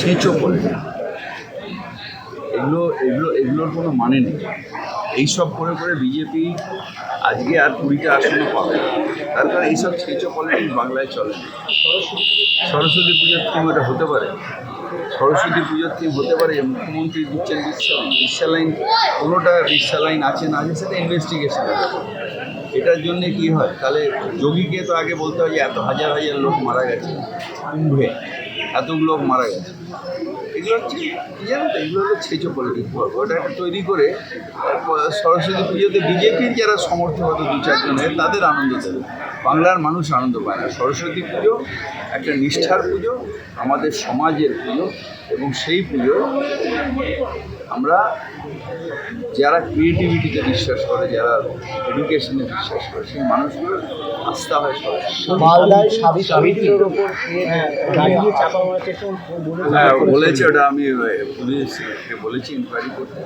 ছেঁচো politics, এগুলোর কোনো মানে নেই। এইসব করে বিজেপি আজকে আর 20টা আসনও পাবে না। তার কারণ এইসব ছেঁচো পলিটিক্স বাংলায় চলে না। সরস্বতী পুজোর থিম এটা হতে পারে, সরস্বতী পুজোর থিম হতে পারে যে মুখ্যমন্ত্রী দিচ্ছেন বিশ্বালাইন, কোনোটা বিশ্বালাইন আছে না আছে সেটা ইনভেস্টিগেশন হবে। এটার জন্যে কী হয়, তাহলে যোগীকে তো আগে বলতে হয় যে এত হাজার হাজার লোক মারা গেছে কুম্ভে, এত লোক মারা গেছে। এগুলো হচ্ছে কী জানো তো, এগুলো হলো ছেঁচো পলিটিক্স। ওটা তৈরি করে সরস্বতী পুজোতে বিজেপির যারা সমর্থক হতো 2-4 জনের, তাদের আনন্দ দেবে, বাংলার মানুষ আনন্দ পায় না। সরস্বতী পুজো একটা নিষ্ঠার পুজো, আমাদের সমাজের পুজো, এবং সেই পুজো আমরা যারা ক্রিয়েটিভিটিতে বিশ্বাস করে, যারা এডুকেশনে বিশ্বাস করে, সেই মানুষগুলোর আস্থা হয় মালদায় সাবিত্রীর ওপর দাঁড়িয়ে চাপা মারার চেষ্টা হ্যাঁ বলেছে, ওটা আমি পুলিশকে বলেছি ইনকোয়ারি করতে।